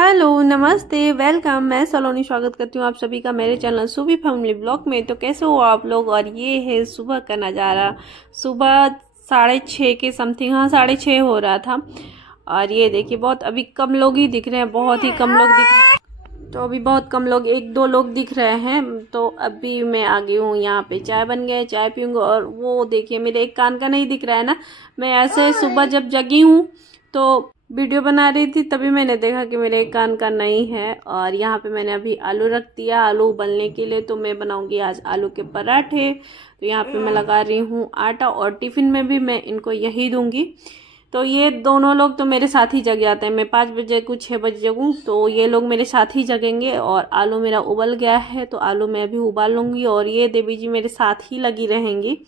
Hello नमस्ते welcome. मैं सलोनी स्वागत करती हूँ आप सभी का मेरे चैनल सुबह फैमिली ब्लॉग में। तो कैसे हो आप लोग। और ये है सुबह का नज़ारा। सुबह 6:30 के समथिंग, हाँ 6:30 हो रहा था। और ये देखिए बहुत अभी कम लोग ही दिख रहे हैं, बहुत ही कम लोग दिख रहे हैं। तो अभी बहुत कम लोग, 1-2 लोग दिख रहे हैं। तो अभी मैं आ गई हूँ यहाँ पे, चाय बन गया है, चाय पीऊँगी। और वो देखिए मेरे एक कान का नहीं दिख रहा है ना। मैं ऐसे सुबह जब जगी हूँ तो वीडियो बना रही थी, तभी मैंने देखा कि मेरे एक कान का नहीं है। और यहाँ पे मैंने अभी आलू रख दिया आलू उबलने के लिए। तो मैं बनाऊंगी आज आलू के पराठे। तो यहाँ पे मैं लगा रही हूँ आटा, और टिफिन में भी मैं इनको यही दूंगी। तो ये दोनों लोग तो मेरे साथ ही जग जाते हैं। मैं 5 बजे कुछ 6 बजे जगूँ तो ये लोग मेरे साथ ही जगेंगे। और आलू मेरा उबल गया है तो आलू मैं अभी उबाल लूंगी। और ये देवी जी मेरे साथ ही लगी रहेंगी,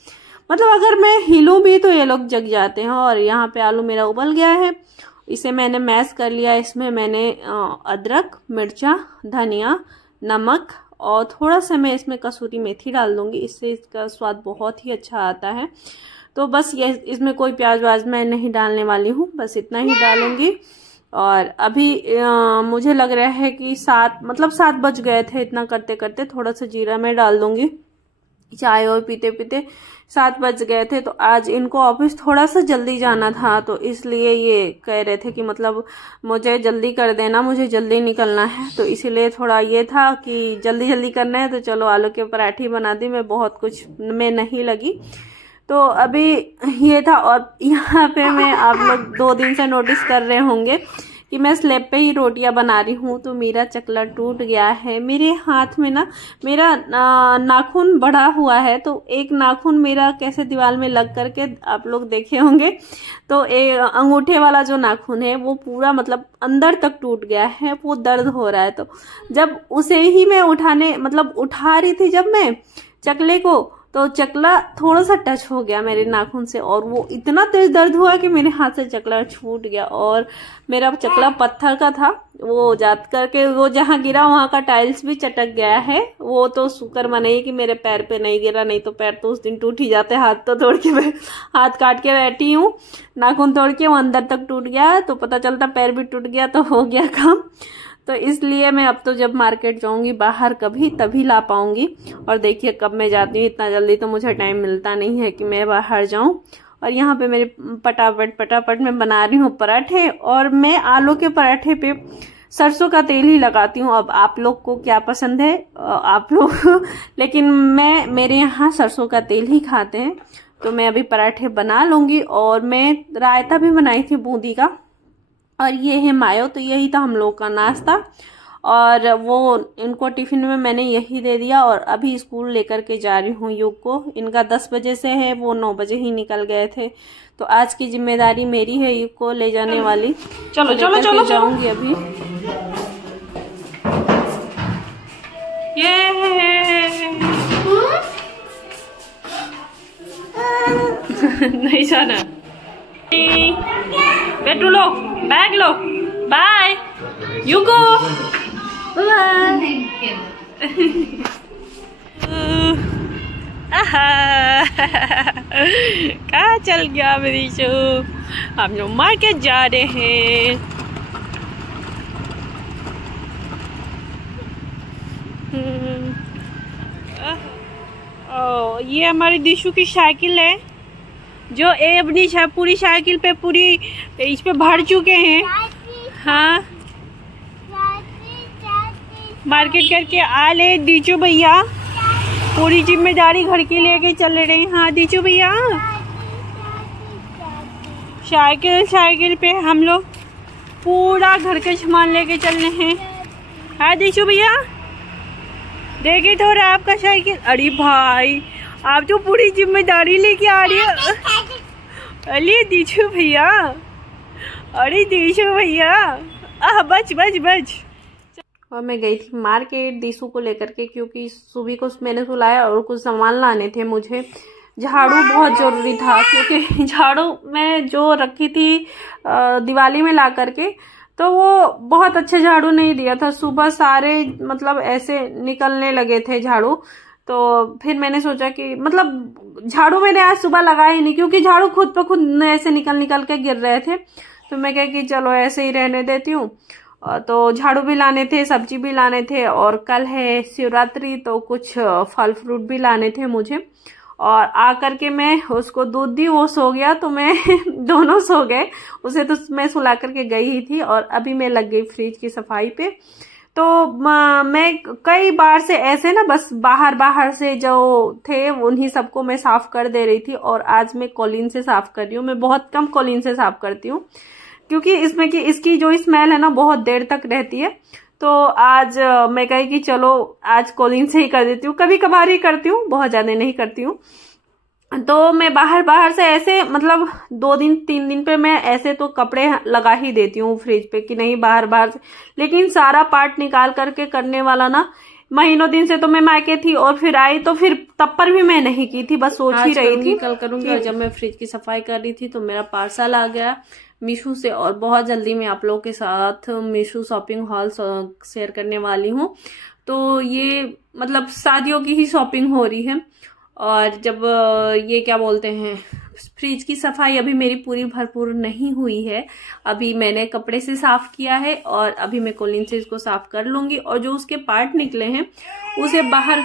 मतलब अगर मैं हिलूं भी तो ये लोग जग जाते हैं। और यहाँ पे आलू मेरा उबल गया है, इसे मैंने मैश कर लिया। इसमें मैंने अदरक, मिर्चा, धनिया, नमक और थोड़ा सा मैं इसमें कसूरी मेथी डाल दूंगी। इससे इसका स्वाद बहुत ही अच्छा आता है। तो बस ये इसमें कोई प्याज व्याज मैं नहीं डालने वाली हूँ, बस इतना ही डालूंगी। और अभी मुझे लग रहा है कि 7 बज गए थे। इतना करते करते थोड़ा सा जीरा मैं डाल दूंगी। चाय और पीते पीते 7 बज गए थे। तो आज इनको ऑफिस थोड़ा सा जल्दी जाना था, तो इसलिए ये कह रहे थे कि मतलब मुझे जल्दी कर देना, मुझे जल्दी निकलना है। तो इसीलिए थोड़ा ये था कि जल्दी जल्दी करना है, तो चलो आलू के पराठे बना दी। मैं बहुत कुछ में नहीं लगी। तो अभी ये था। और यहाँ पे मैं, आप लोग 2 दिन से नोटिस कर रहे होंगे कि मैं स्लैब पे ही रोटियां बना रही हूँ। तो मेरा चकला टूट गया है। मेरे हाथ में ना मेरा नाखून बढ़ा हुआ है, तो एक नाखून मेरा कैसे दीवार में लग करके आप लोग देखे होंगे। तो एक अंगूठे वाला जो नाखून है वो पूरा मतलब अंदर तक टूट गया है, वो दर्द हो रहा है। तो जब उसे ही मैं उठा रही थी जब मैं चकले को, तो चकला थोड़ा सा टच हो गया मेरे नाखून से, और वो इतना तेज दर्द हुआ कि मेरे हाथ से चकला छूट गया। और मेरा चकला पत्थर का था, वो जात करके वो जहाँ गिरा वहां का टाइल्स भी चटक गया है। वो तो शुक्र मनाइए कि मेरे पैर पे नहीं गिरा, नहीं तो पैर तो उस दिन टूट ही जाते। हाथ तो तोड़ के हाथ काट के बैठी हूँ, नाखून तोड़ के वो अंदर तक टूट गया। तो पता चलता पैर भी टूट गया तो हो गया काम। तो इसलिए मैं अब तो जब मार्केट जाऊंगी बाहर कभी, तभी ला पाऊंगी। और देखिए कब मैं जाती हूँ, इतना जल्दी तो मुझे टाइम मिलता नहीं है कि मैं बाहर जाऊं। और यहाँ पे मेरे पटापट मैं बना रही हूँ पराठे। और मैं आलू के पराठे पे सरसों का तेल ही लगाती हूँ। अब आप लोग को क्या पसंद है आप लोग लेकिन मेरे यहाँ सरसों का तेल ही खाते हैं। तो मैं अभी पराठे बना लूंगी। और मैं रायता भी बनाई थी बूंदी का, और ये है मायो। तो यही था हम लोग का नाश्ता। और वो इनको टिफिन में मैंने यही दे दिया। और अभी स्कूल लेकर के जा रही हूँ युग को। इनका 10 बजे से है, वो 9 बजे ही निकल गए थे। तो आज की जिम्मेदारी मेरी है युग को ले जाने वाली। चलो चलो चलो जाऊंगी अभी। ये नहीं जाना, बेटू लो, बैग लो, बाय यू गो, बाय। कहाँ चल गया मेरी शो। हम लोग मार्केट जा रहे हैं। ये हमारी दिशु की साइकिल है, जो अपनी पूरी साइकिल पे पूरी इस पे भर चुके हैं। हाँ मार्केट करके आ ले दीचू भैया, पूरी जिम्मेदारी घर की लेके चल रहे हैं। हाँ दीचू भैया, साइकिल पे हम लोग पूरा घर के सामान लेके चल रहे हैं। हाँ दीचू भैया, देखे तो रहा आपका साइकिल। अरे भाई आप तो पूरी जिम्मेदारी लेके आ रही है। अरे दीशु भैया, अरे दीशु भैया, बच बच बच। और मैं गई थी मार्केट दीशु को लेकर के, क्योंकि सुबह को मैंने सुलाया और कुछ सामान लाने थे मुझे। झाड़ू बहुत जरूरी था, क्योंकि झाड़ू मैं जो रखी थी दिवाली में ला करके, तो वो बहुत अच्छे झाड़ू नहीं दिया था। सुबह सारे मतलब ऐसे निकलने लगे थे झाड़ू। तो फिर मैंने सोचा कि मतलब झाड़ू मैंने आज सुबह लगाया ही नहीं, क्योंकि झाड़ू खुद ब खुद ऐसे निकल के गिर रहे थे। तो मैं कहा कि चलो ऐसे ही रहने देती हूँ। तो झाड़ू भी लाने थे, सब्जी भी लाने थे, और कल है शिवरात्रि तो कुछ फल फ्रूट भी लाने थे मुझे। और आकर के मैं उसको दूध दी, वो सो गया तो मैं दोनों सो गए। उसे तो मैं सुला करके गई ही थी और अभी मैं लग गई फ्रिज की सफाई पे। तो मैं कई बार से ऐसे ना बस बाहर बाहर से जो थे उन्हीं सबको मैं साफ कर दे रही थी, और आज मैं कॉलीन से साफ कर रही हूँ। मैं बहुत कम कॉलीन से साफ करती हूँ क्योंकि इसमें की इसकी जो स्मेल है ना बहुत देर तक रहती है। तो आज मैं कही कि चलो आज कॉलीन से ही कर देती हूँ। कभी कभार ही करती हूँ, बहुत ज्यादा नहीं करती हूँ। तो मैं बाहर बाहर से ऐसे मतलब 2 दिन 3 दिन पे मैं ऐसे तो कपड़े लगा ही देती हूँ फ्रिज पे कि नहीं बाहर बाहर से। लेकिन सारा पार्ट निकाल करके करने वाला ना, महीनों दिन से तो मैं मायके थी और फिर आई तो फिर तब पर भी मैं नहीं की थी, बस सोच ही रही थी कल करूंगी। और जब मैं फ्रिज की सफाई कर रही थी तो मेरा पार्सल आ गया मीशो से, और बहुत जल्दी मैं आप लोगों के साथ मीशो शॉपिंग हॉल शेयर करने वाली हूँ। तो ये मतलब शादियों की ही शॉपिंग हो रही है। और जब ये क्या बोलते हैं, फ्रिज की सफाई अभी मेरी पूरी भरपूर नहीं हुई है। अभी मैंने कपड़े से साफ किया है और अभी मैं कॉलीन से इसको साफ कर लूंगी, और जो उसके पार्ट निकले हैं उसे बाहर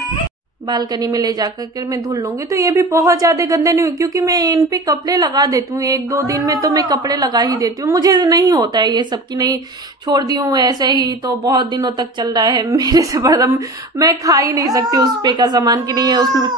बालकनी में ले जाकर के मैं धुल लूंगी। तो ये भी बहुत ज्यादा गंदे नहीं हुए क्योंकि मैं इन पे कपड़े लगा देती हूँ 1-2 दिन में, तो मैं कपड़े लगा ही देती हूँ। मुझे नहीं होता है ये सब की नहीं छोड़ दी हूँ ऐसे ही, तो बहुत दिनों तक चल रहा है मेरे से। बर्तन मैं खा ही नहीं सकती उस पे का सामान की नहीं है, उसमें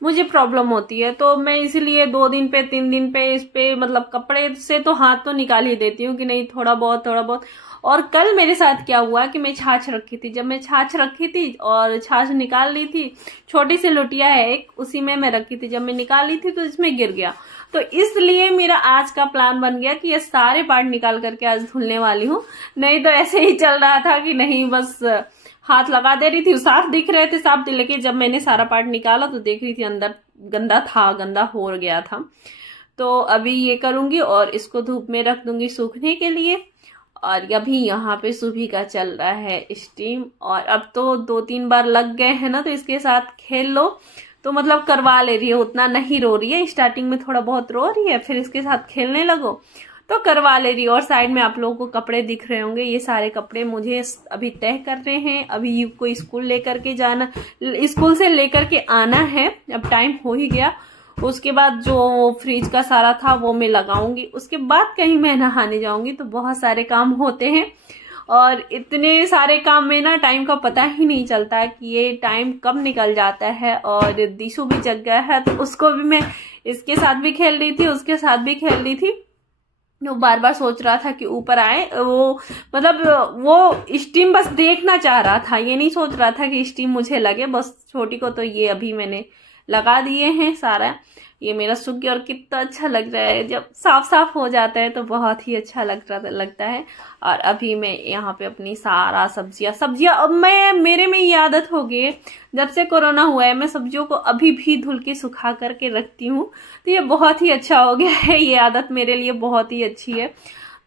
मुझे प्रॉब्लम होती है। तो मैं इसीलिए 2 दिन पे 3 दिन पे इस पे मतलब कपड़े से तो हाथ तो निकाल ही देती हूँ कि नहीं थोड़ा बहुत। और कल मेरे साथ क्या हुआ कि मैं छाछ रखी थी, जब मैं छाछ रखी थी और छाछ निकाल ली थी, छोटी सी लोटिया है एक, उसी में मैं रखी थी, जब मैं निकाल ली थी तो इसमें गिर गया। तो इसलिए मेरा आज का प्लान बन गया कि ये सारे पार्ट निकाल करके आज धुलने वाली हूँ। नहीं तो ऐसे ही चल रहा था कि नहीं बस हाथ लगा दे रही थी, साफ दिख रहे थे साफ, लेकिन जब मैंने सारा पार्ट निकाला तो देख रही थी अंदर गंदा था, गंदा हो गया था। तो अभी ये करूंगी और इसको धूप में रख दूंगी सूखने के लिए। और अभी यहाँ पे सुबह का चल रहा है स्टीम, और अब तो 2-3 बार लग गए हैं ना, तो इसके साथ खेल लो तो मतलब करवा ले रही है, उतना नहीं रो रही है। स्टार्टिंग में थोड़ा बहुत रो रही है, फिर इसके साथ खेलने लगो तो करवा ले रही है। और साइड में आप लोगों को कपड़े दिख रहे होंगे, ये सारे कपड़े मुझे अभी तय कर रहे हैं। अभी यू को स्कूल लेकर के जाना, स्कूल से लेकर के आना है, अब टाइम हो ही गया। उसके बाद जो फ्रिज का सारा था वो मैं लगाऊंगी, उसके बाद कहीं मैं नहाने जाऊंगी। तो बहुत सारे काम होते हैं और इतने सारे काम में ना टाइम का पता ही नहीं चलता कि ये टाइम कब निकल जाता है। और दिशु भी जग गया है तो उसको भी मैं इसके साथ भी खेल रही थी, उसके साथ भी खेल रही थी। वो बार बार सोच रहा था कि ऊपर आए, वो मतलब वो स्टीम बस देखना चाह रहा था, ये नहीं सोच रहा था कि स्टीम मुझे लगे। बस छोटी को तो ये अभी मैंने लगा दिए हैं सारा, ये मेरा सूख गया। और कितना अच्छा लग रहा है जब साफ साफ हो जाता है तो बहुत ही अच्छा लगता है। और अभी मैं यहाँ पे अपनी सारा सब्जियां अब मेरे में ये आदत हो गई है, जब से कोरोना हुआ है मैं सब्जियों को अभी भी धुल के सुखा करके रखती हूँ। तो ये बहुत ही अच्छा हो गया है, ये आदत मेरे लिए बहुत ही अच्छी है।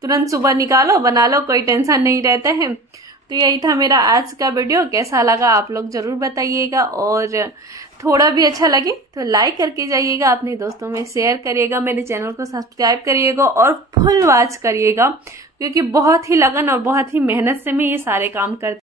तुरंत सुबह निकालो बना लो, कोई टेंशन नहीं रहता है। तो यही था मेरा आज का वीडियो, कैसा लगा आप लोग जरूर बताइएगा। और थोड़ा भी अच्छा लगे तो लाइक करके जाइएगा, अपने दोस्तों में शेयर करिएगा, मेरे चैनल को सब्सक्राइब करिएगा और फुल वॉच करिएगा, क्योंकि बहुत ही लगन और बहुत ही मेहनत से मैं ये सारे काम करती